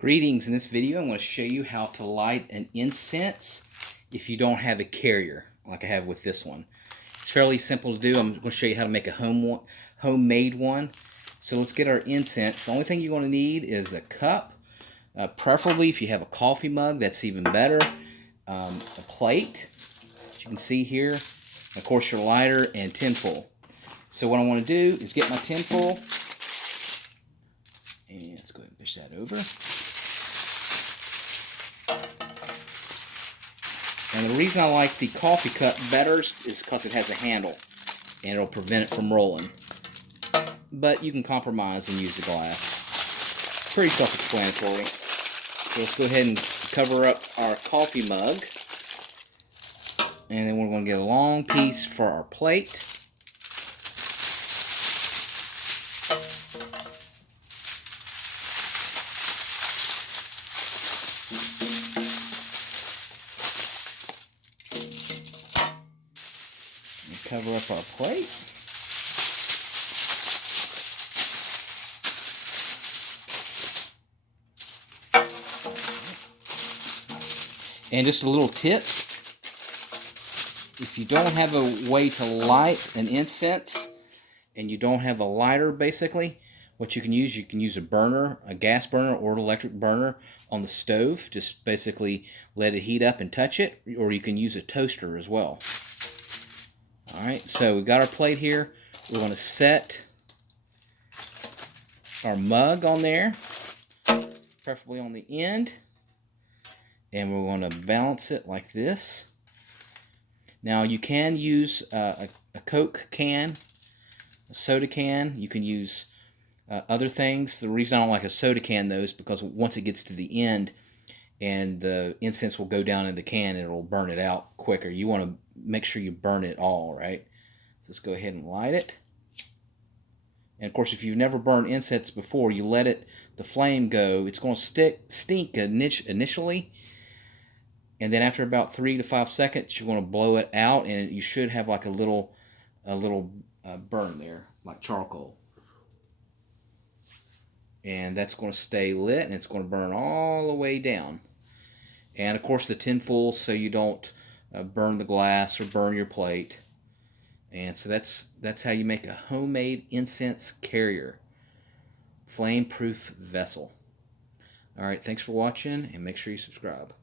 Greetings. In this video I'm going to show you how to light an incense if you don't have a carrier like I have with this one. It's fairly simple to do. I'm going to show you how to make a homemade one. So let's get our incense. The only thing you're going to need is a cup, preferably if you have a coffee mug, that's even better, a plate, as you can see here, and of course your lighter and tinfoil. So what I want to do is get my tinfoil, and let's go ahead and push that over. And the reason I like the coffee cup better is because it has a handle and it'll prevent it from rolling. But you can compromise and use the glass. Pretty self-explanatory. So let's go ahead and cover up our coffee mug. And then we're going to get a long piece for our plate. Cover up our plate. And just a little tip, if you don't have a way to light an incense and you don't have a lighter, basically, what you can use a burner, a gas burner or an electric burner on the stove. Just basically let it heat up and touch it, or you can use a toaster as well. Alright, so we've got our plate here. We're going to set our mug on there, preferably on the end, and we're going to balance it like this. Now you can use a Coke can, a soda can. You can use other things. The reason I don't like a soda can though is because once it gets to the end and the incense will go down in the can, it'll burn it out quicker. You want to make sure you burn it all, right? So let's go ahead and light it. And of course, if you've never burned incense before, you let the flame go. It's going to stink initially, and then after about 3 to 5 seconds, you're going to blow it out, and you should have like a little burn there, like charcoal. And that's going to stay lit, and it's going to burn all the way down. And of course, the tinfoil, so you don't burn the glass or burn your plate. And so that's how you make a homemade incense carrier, flame-proof vessel. All right, thanks for watching, and make sure you subscribe.